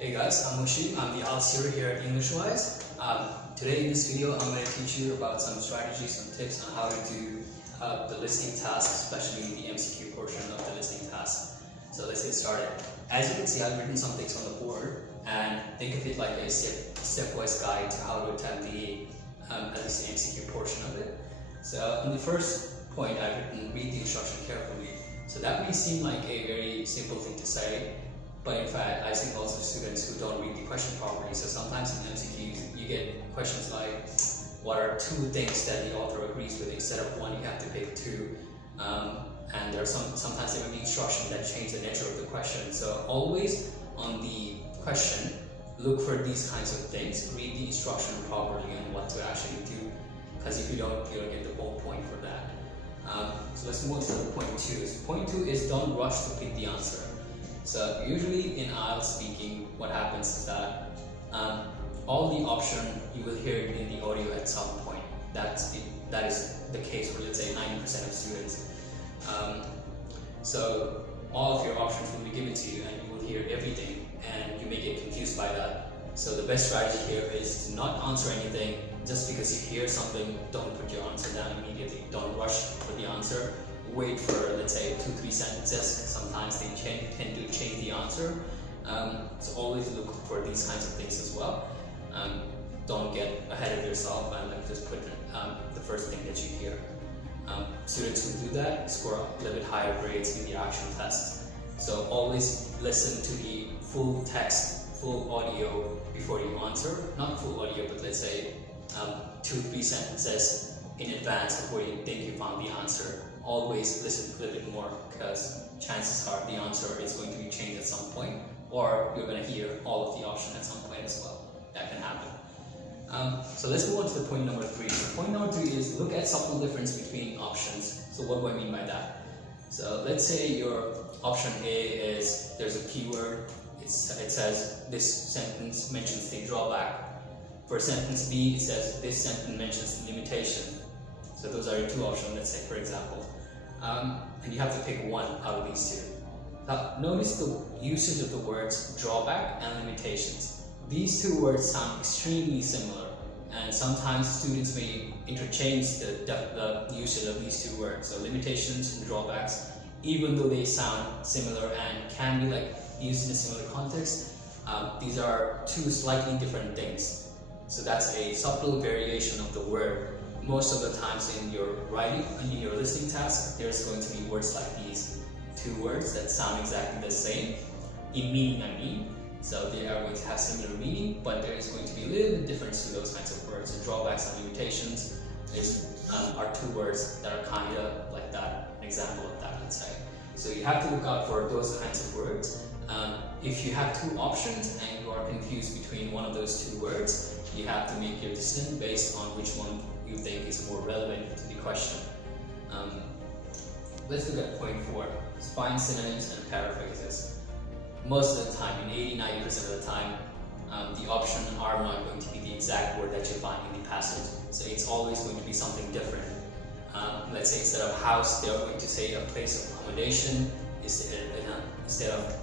Hey guys, I'm Mushi. I'm the IELTS tutor here at EnglishWise. Today in this video, I'm going to teach you about some strategies, some tips on how to do the listening task, especially the MCQ portion of the listening task. So let's get started. As you can see, I've written some things on the board, and think of it like a stepwise guide to how to attempt the at least the MCQ portion of it. So in the first point, I've written read the instruction carefully. So that may seem like a very simple thing to say, but in fact, I see lots of students who don't read the question properly. So sometimes in MCQs, you get questions like, what are two things that the author agrees with? Instead of one, you have to pick two. And there are sometimes there will be instructions that change the nature of the question. So always on the question, look for these kinds of things. Read the instruction properly and what to actually do. Because if you don't get the whole point for that. So let's move on to point 2. Point 2 is don't rush to pick the answer. So usually in IELTS speaking, what happens is that all the option you will hear it in the audio at some point. That is the case for, let's say, 90% of students. So all of your options will be given to you, and you will hear everything, and you may get confused by that. So the best strategy here is to not answer anything. Just because you hear something, don't put your answer down immediately. Don't rush for the answer. Wait for, let's say, 2-3 sentences. Sometimes they tend to change the answer. So always look for these kinds of things as well. Don't get ahead of yourself and just put the first thing that you hear. Students who do that score a little bit higher grades in the actual test. So always listen to the full text, full audio before you answer. Not full audio, but let's say 2-3 sentences in advance before you think you found the answer. Always listen a little bit more, because chances are the answer is going to be changed at some point, or you're going to hear all of the options at some point as well. That can happen. So let's move on to the point number 3. Point number 3 is look at subtle difference between options. So what do I mean by that? So let's say your option A is there's a keyword. It says this sentence mentions the drawback. For sentence B, it says this sentence mentions the limitation. So those are your two options, let's say, for example. And you have to pick one out of these two. Now, notice the usage of the words drawback and limitations. These two words sound extremely similar, and sometimes students may interchange the usage of these two words. So limitations and drawbacks, even though they sound similar and can be used in a similar context, these are two slightly different things. So that's a subtle variation of the word. Most of the times in your writing and in your listening task, there's going to be words like these. Two words that sound exactly the same, in meaning I mean. So they are going to have similar meaning, but there is going to be a little bit difference to those kinds of words. So drawbacks and limitations are two words that are kind of like that, an example of that, let's say. So you have to look out for those kinds of words. If you have two options and you are confused between one of those two words, you have to make your decision based on which one you think is more relevant to the question. Let's look at point 4. Find synonyms and paraphrases. Most of the time, in 80-90% of the time, the options are not going to be the exact word that you find in the passage. So it's always going to be something different. Let's say instead of house, they're going to say a place of accommodation. Instead of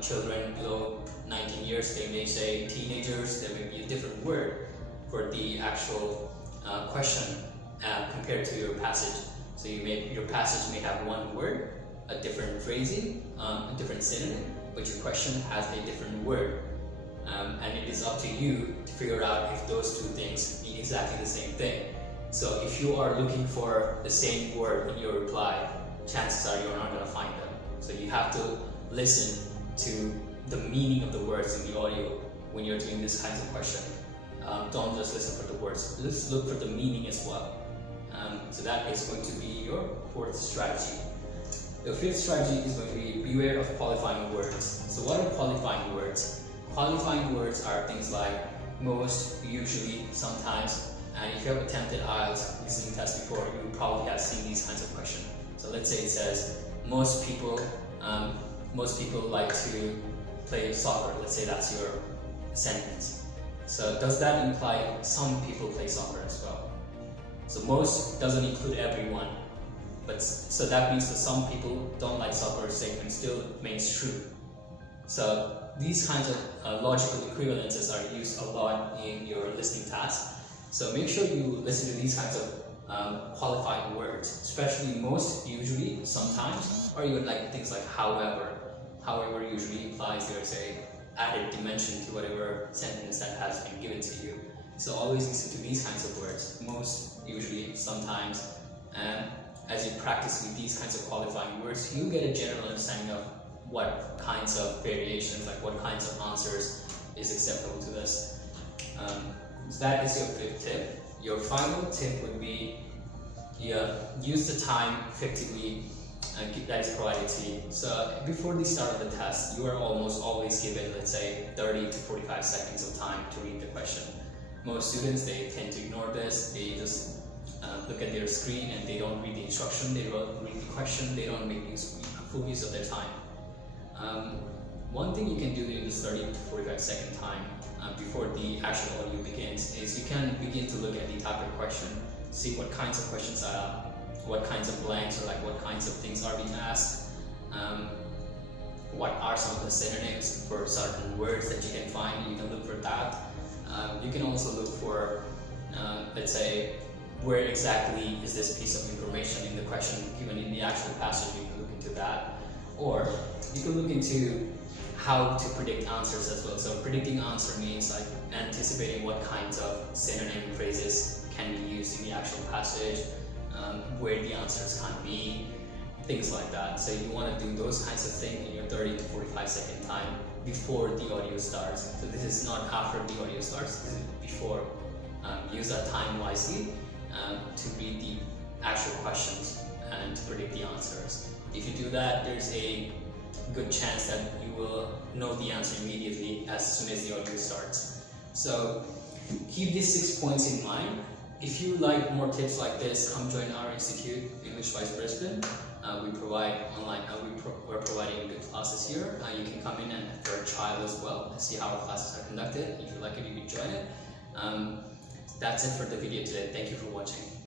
children below 19 years, they may say teenagers. There may be a different word for the actual question compared to your passage. So your passage may have one word, a different phrasing, a different synonym, but your question has a different word. And it is up to you to figure out if those two things mean exactly the same thing. So if you are looking for the same word in your reply, chances are you're not going to find them. So you have to listen to the meaning of the words in the audio when you're doing this kind of question. Don't just listen for the words, let's look for the meaning as well. So that is going to be your 4th strategy. The 5th strategy is going to be beware of qualifying words. So what are qualifying words? Qualifying words are things like most, usually, sometimes, and if you have attempted IELTS listening test before, you probably have seen these kinds of questions. So let's say it says most people like to play soccer. Let's say that's your sentence. So does that imply some people play soccer as well? So most doesn't include everyone, but so that means that some people don't like soccer statement still remains true. So these kinds of logical equivalences are used a lot in your listening task. So make sure you listen to these kinds of qualifying words, especially most, usually, sometimes, or even like things like however. However usually implies there's a added dimension to whatever sentence that has been given to you. So always listen to these kinds of words, most, usually, sometimes, and as you practice with these kinds of qualifying words, you get a general understanding of what kinds of variations, like what kinds of answers is acceptable to this. So that is your 5th tip. Your final tip would be, use the time effectively that is provided to you. So before the start of the test, you are almost always given, let's say, 30 to 45 seconds of time to read the question. Most students, they tend to ignore this. They just look at their screen and they don't read the instruction, they don't read the question, they don't make full use of their time. One thing you can do in this 30 to 45 second time before the actual audio begins is you can begin to look at the type of question, see what kinds of questions are, what kinds of blanks or like what kinds of things are being asked, what are some of the synonyms for certain words that you can find. You can look for that. You can also look for, let's say, where exactly is this piece of information in the question given in the actual passage. You can look into that, or you can look into how to predict answers as well. So predicting answer means like anticipating what kinds of synonym phrases can be used in the actual passage, where the answers can be, things like that. So you want to do those kinds of things in your 30 to 45 second time before the audio starts. So this is not after the audio starts, this is before. Use that time wisely to read the actual questions and to predict the answers. If you do that, there's a good chance that you will know the answer immediately as soon as the audio starts. So keep these 6 points in mind. If you like more tips like this, come join our institute, EnglishWise Brisbane. We provide online, we're providing good classes here. You can come in and for a trial as well and see how our classes are conducted. If you like it, you can join it. That's it for the video today. Thank you for watching.